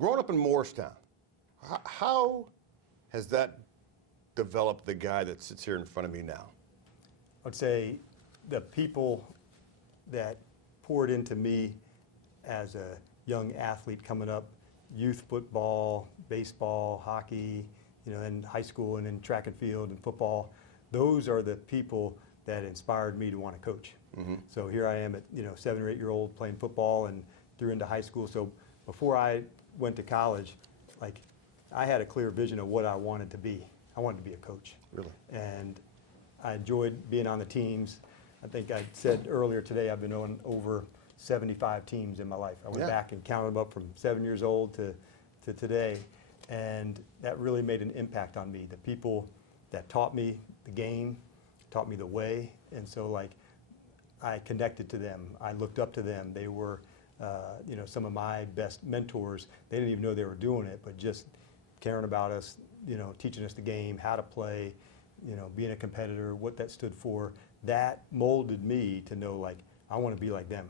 growing up in Morristown, how has that developed the guy that sits here in front of me now? I'd say the people that poured into me as a young athlete coming up, youth football, baseball, hockey, then high school and then track and field and football, those are the people that inspired me to want to coach. So here I am at 7 or 8 year old playing football and through into high school. So before I went to college, like I had a clear vision of what I wanted to be. I wanted to be a coach. Really? And I enjoyed being on the teams. I think I said earlier today I've been on over 75 teams in my life. I went back and counted them up from 7 years old to today, and that really made an impact on me. The people that taught me the game, taught me the way, and so like I connected to them. I looked up to them. They were some of my best mentors. They didn't even know they were doing it, but just caring about us, teaching us the game, how to play, being a competitor, what that stood for. That molded me to know, like, I want to be like them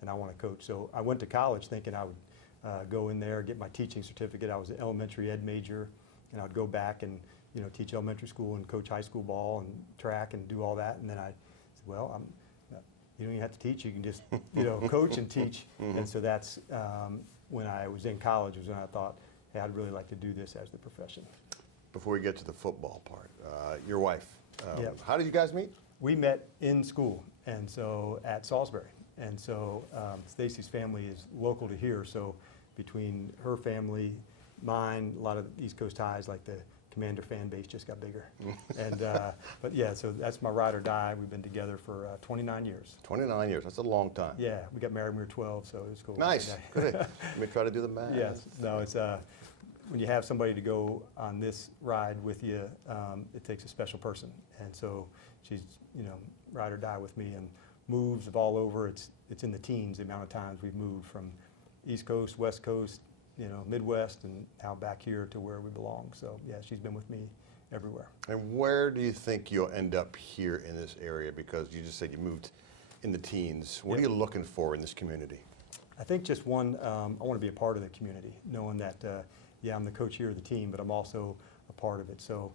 and I want to coach. So I went to college thinking I would go in there, get my teaching certificate. I was an elementary ed major, and I would go back and teach elementary school and coach high school ball and track and do all that. And then I said, well, you don't even have to teach. You can just coach and teach. And so that's when I was in college was when I thought, hey, I'd really like to do this as the profession. Before we get to the football part, your wife, Yep. How did you guys meet? We met in school, and so at Salisbury. And so Stacy's family is local to here, so between her family, mine, a lot of East Coast ties, like the Commander fan base just got bigger. And but yeah, so that's my ride or die. We've been together for 29 years. 29 years, that's a long time. Yeah, we got married when we were 12, so it was cool. Nice, good. Let me try to do the math. Yes, no, it's when you have somebody to go on this ride with you, it takes a special person. And so she's, ride or die with me, and moves of all over. It's in the teens, the amount of times we've moved from East Coast, West Coast, Midwest, and now back here to where we belong. So yeah, she's been with me everywhere. And where do you think you'll end up here in this area? Because you just said you moved in the teens. What are you looking for in this community? I think just one, I want to be a part of the community, knowing that, I'm the coach here of the team, but I'm also a part of it. So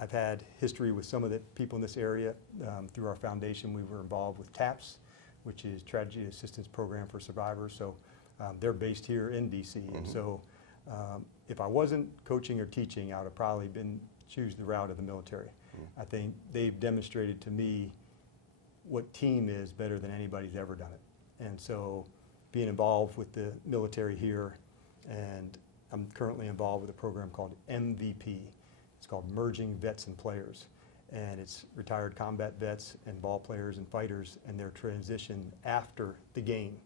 I've had history with some of the people in this area. Through our foundation, we were involved with TAPS, which is Tragedy Assistance Program for Survivors. So they're based here in DC. And so if I wasn't coaching or teaching, I would have probably choose the route of the military. I think they've demonstrated to me what team is better than anybody's ever done it. And so being involved with the military here, and I'm currently involved with a program called MVP. It's called Merging Vets and Players. And it's retired combat vets and ball players and fighters and their transition after the game,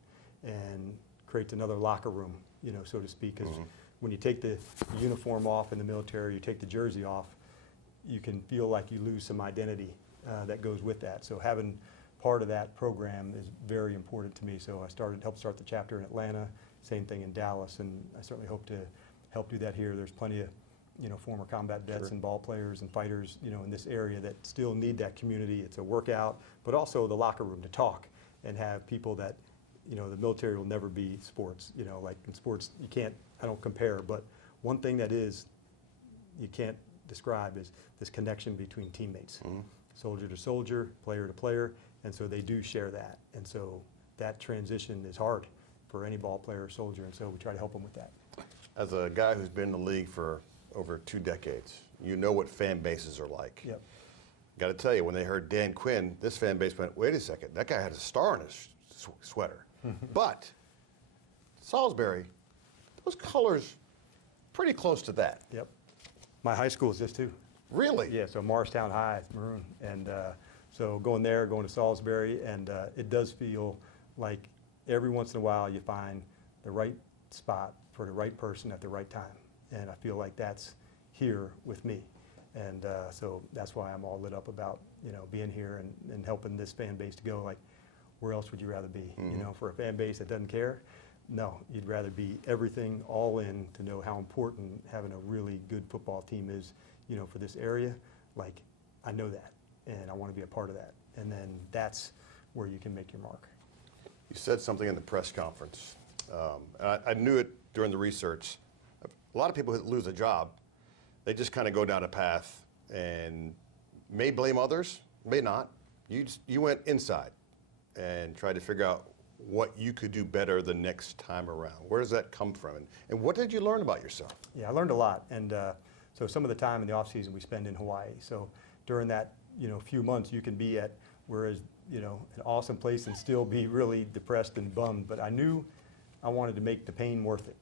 and creates another locker room, so to speak. Because when you take the uniform off in the military, you take the jersey off, you can feel like you lose some identity that goes with that. So having part of that program is very important to me. So I helped start the chapter in Atlanta, same thing in Dallas, and I certainly hope to help do that here. There's plenty of former combat vets and ball players and fighters in this area that still need that community. It's a workout, but also the locker room to talk and have people that, the military will never be sports. Like in sports, I don't compare, but one thing that is, you can't describe is this connection between teammates. Soldier to soldier, player to player, and so they do share that. And so that transition is hard for any ball player or soldier, and so we try to help them with that. As a guy who's been in the league for over 2 decades, you know what fan bases are like. Yep. Got to tell you, when they heard Dan Quinn, this fan base went, wait a second, that guy had a star on his sweater. But Salisbury, those colors, pretty close to that. Yep. My high school is this too. Really? Yeah, so Morristown High, it's maroon. And so going to Salisbury, and it does feel like every once in a while you find the right spot for the right person at the right time. And I feel like that's here with me. And so that's why I'm all lit up about, being here and helping this fan base to go, like, where else would you rather be? For a fan base that doesn't care, no, you'd rather be everything all in to know how important having a really good football team is, for this area. Like, I know that, and I want to be a part of that. And then that's where you can make your mark. You said something in the press conference. I knew it during the research, a lot of people who lose a job, they just kind of go down a path and may blame others, may not. You went inside and tried to figure out what you could do better the next time around. Where does that come from? And what did you learn about yourself? Yeah, I learned a lot. And so some of the time in the off season we spend in Hawaii. So during that, few months you can be at, whereas, an awesome place and still be really depressed and bummed. But I knew I wanted to make the pain worth it.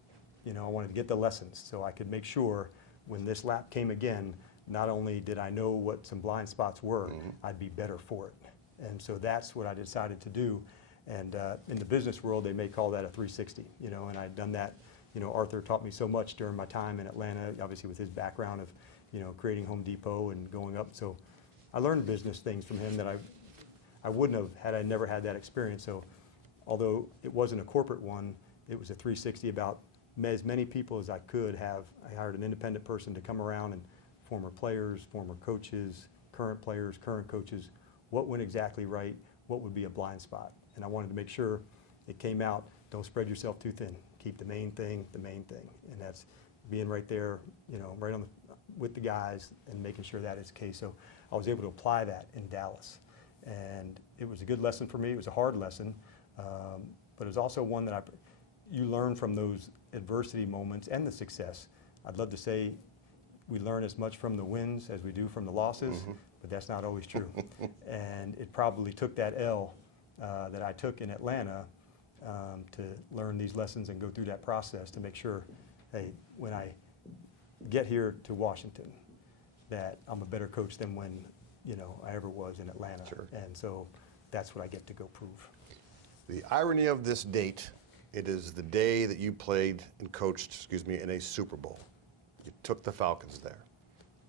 I wanted to get the lessons so I could make sure when this lap came again, not only did I know what some blind spots were, I'd be better for it. And so that's what I decided to do. And in the business world, they may call that a 360, and I'd done that. Arthur taught me so much during my time in Atlanta, obviously with his background of, creating Home Depot and going up. So I learned business things from him that I wouldn't have had I never had that experience. So although it wasn't a corporate one, it was a 360 about as many people as I could have. I hired an independent person to come around, and former players, former coaches, current players, current coaches, what went exactly right, what would be a blind spot. And I wanted to make sure it came out, don't spread yourself too thin. Keep the main thing the main thing. And that's being right there, right on with the guys and making sure that is the case. So I was able to apply that in Dallas. And it was a good lesson for me. It was a hard lesson, but it was also one that you learn from those adversity moments and the success. I'd love to say we learn as much from the wins as we do from the losses, but that's not always true. And it probably took that L that I took in Atlanta to learn these lessons and go through that process to make sure, hey, when I get here to Washington, that I'm a better coach than when I ever was in Atlanta. Sure. And so that's what I get to go prove. The irony of this date, it is the day that you played and coached, in a Super Bowl. You took the Falcons there.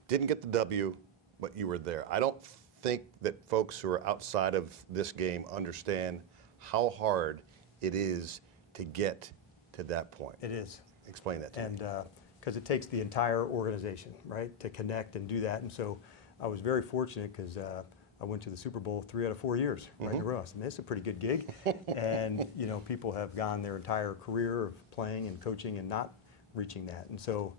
Didn't get the W, but you were there. I don't think that folks who are outside of this game understand how hard it is to get to that point. It is. Explain that to me. And because it takes the entire organization, right, to connect and do that. And so I was very fortunate because I went to the Super Bowl 3 out of 4 years right in a row. I said, it's a pretty good gig. And, people have gone their entire career of playing and coaching and not reaching that. And so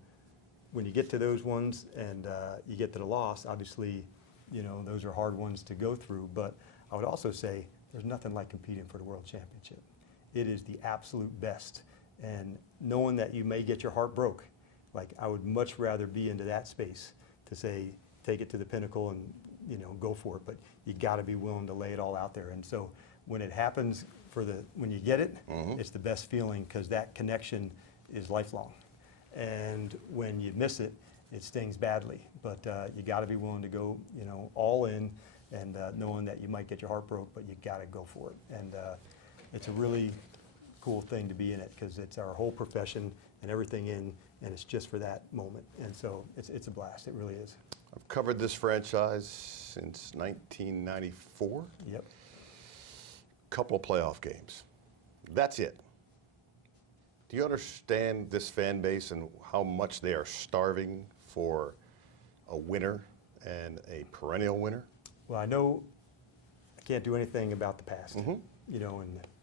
when you get to those ones and you get to the loss, obviously, those are hard ones to go through. But I would also say there's nothing like competing for the World Championship. It is the absolute best. And knowing that you may get your heart broke, like I would much rather be into that space to say, take it to the pinnacle and, go for it. But you got to be willing to lay it all out there. And so when it happens when you get it, it's the best feeling because that connection is lifelong. And when you miss it, it stings badly. But you got to be willing to go, all in, and knowing that you might get your heart broke, but you got to go for it. And it's a really cool thing to be in it because it's our whole profession and everything and it's just for that moment. And so it's a blast. It really is. I've covered this franchise since 1994. Yep. Couple of playoff games. That's it. Do you understand this fan base and how much they are starving for a winner and a perennial winner? Well, I know I can't do anything about the past, in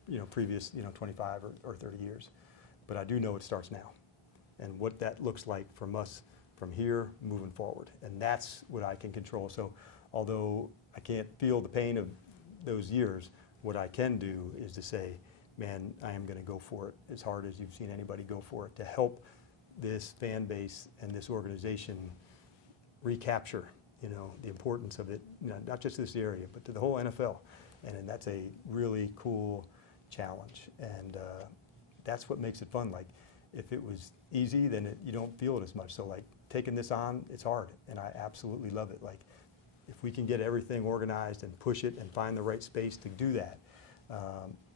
the previous 25 or 30 years, but I do know it starts now, and what that looks like from us from here moving forward, and that's what I can control. So, although I can't feel the pain of those years, what I can do is to say, man, I am going to go for it as hard as you've seen anybody go for it to help this fan base and this organization recapture, the importance of it, not just this area, but to the whole NFL. And that's a really cool challenge. And that's what makes it fun. Like, if it was easy, then you don't feel it as much. So, like, taking this on, it's hard, and I absolutely love it. Like, if we can get everything organized and push it and find the right space to do that,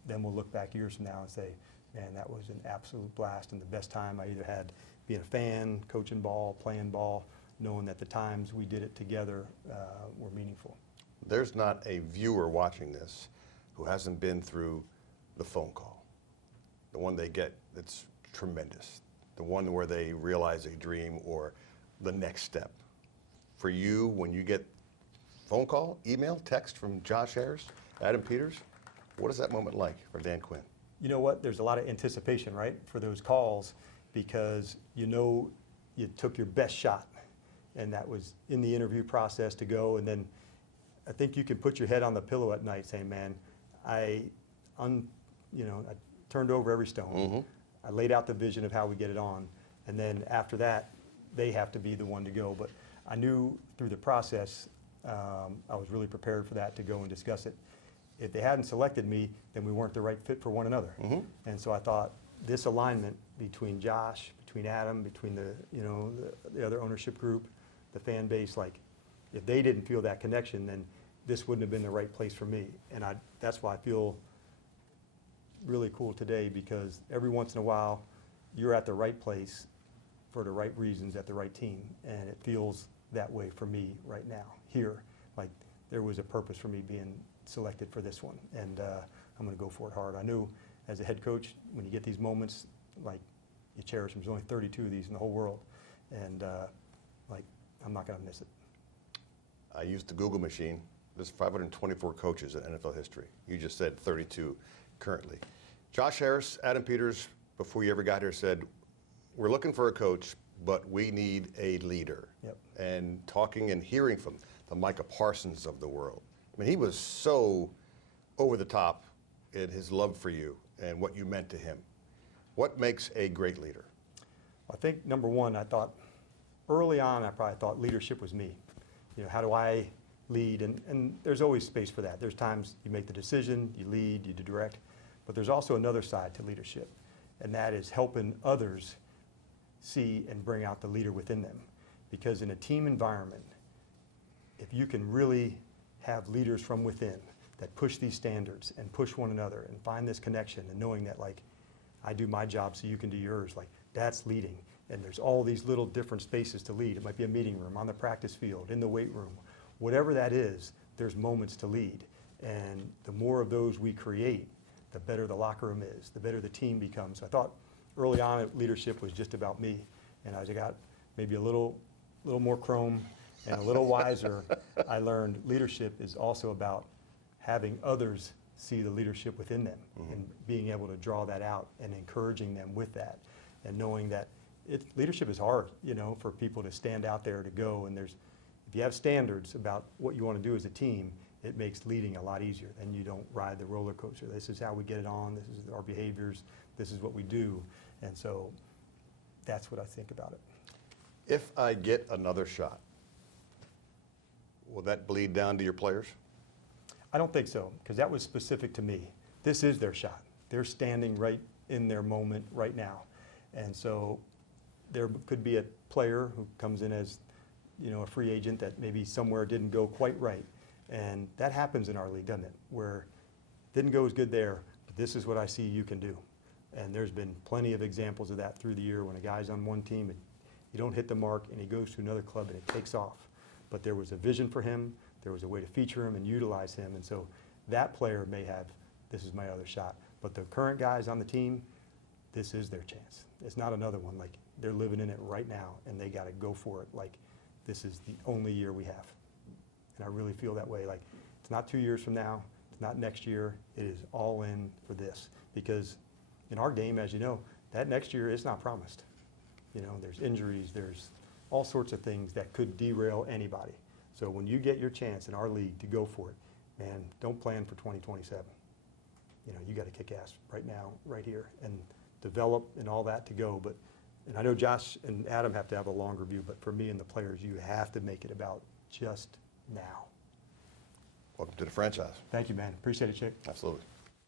then we'll look back years from now and say, man, that was an absolute blast and the best time I either had being a fan, coaching ball, playing ball, knowing that the times we did it together were meaningful. There's not a viewer watching this who hasn't been through the phone call, the one they get that's tremendous, the one where they realize a dream or the next step. For you, when you get phone call, email, text from Josh Harris, Adam Peters, what is that moment like for Dan Quinn? You know what? There's a lot of anticipation, right, for those calls. because you know you took your best shot, and that was in the interview process to go. And then I think you can put your head on the pillow at night saying, man, I turned over every stone. Mm-hmm. I laid out the vision of how we get it on. And then after that, they have to be the one to go. But I knew through the process, I was really prepared for that to go and discuss it. If they hadn't selected me, then we weren't the right fit for one another. Mm-hmm. And so I thought this alignment between Josh, between Adam, between the other ownership group, the fan base, like if they didn't feel that connection, then this wouldn't have been the right place for me. And that's why I feel really cool today, because every once in a while you're at the right place for the right reasons at the right team, and it feels that way for me right now here. Like there was a purpose for me being selected for this one, and I'm going to go for it hard. I knew as a head coach, when you get these moments, like you cherish them. There's only 32 of these in the whole world, and like I'm not going to miss it. I used the Google machine. There's 524 coaches in NFL history. You just said 32 currently. Josh Harris, Adam Peters, before you ever got here, said, we're looking for a coach, but we need a leader. Yep. And talking and hearing from the Micah Parsons of the world. I mean, he was so over the top in his love for you and what you meant to him. What makes a great leader? I think number one, I thought early on, I probably thought leadership was me. You know, how do I lead? And there's always space for that. There's times you make the decision, you lead, you direct, but there's also another side to leadership, and that is helping others see and bring out the leader within them. Because in a team environment, if you can really have leaders from within that push these standards and push one another and find this connection and knowing that, like, I do my job so you can do yours, like that's leading. And there's all these little different spaces to lead. It might be a meeting room, on the practice field, in the weight room. Whatever that is, there's moments to lead. And the more of those we create, the better the locker room is, the better the team becomes. I thought early on leadership was just about me. And as I got maybe a little more chrome and a little wiser, I learned leadership is also about having others see the leadership within them, mm-hmm. and being able to draw that out and encouraging them with that, and knowing that leadership is hard, you know, for people to stand out there to go. And if you have standards about what you want to do as a team, it makes leading a lot easier. And you don't ride the roller coaster. This is how we get it on. This is our behaviors. This is what we do. And so that's what I think about it. If I get another shot, will that bleed down to your players? I don't think so, because that was specific to me. This is their shot. They're standing right in their moment right now. And so there could be a player who comes in as, you know, a free agent that maybe somewhere didn't go quite right. And that happens in our league, doesn't it? Where didn't go as good there, but this is what I see you can do. And there's been plenty of examples of that through the year when a guy's on one team and you don't hit the mark and he goes to another club and it takes off. But there was a vision for him, there was a way to feature him and utilize him. And so that player may have, this is my other shot. But the current guys on the team, this is their chance. It's not another one. Like, they're living in it right now and they got to go for it. Like, this is the only year we have. And I really feel that way. Like, it's not 2 years from now, it's not next year, it is all in for this. Because in our game, as you know, that next year is not promised. You know, there's injuries, there's all sorts of things that could derail anybody. So when you get your chance in our league to go for it, man, don't plan for 2027. You know, you got to kick ass right now, right here, and develop and all that to go. And I know Josh and Adam have to have a longer view, but for me and the players, you have to make it about just now. Welcome to the franchise. Thank you, man. Appreciate it, Chick. Absolutely.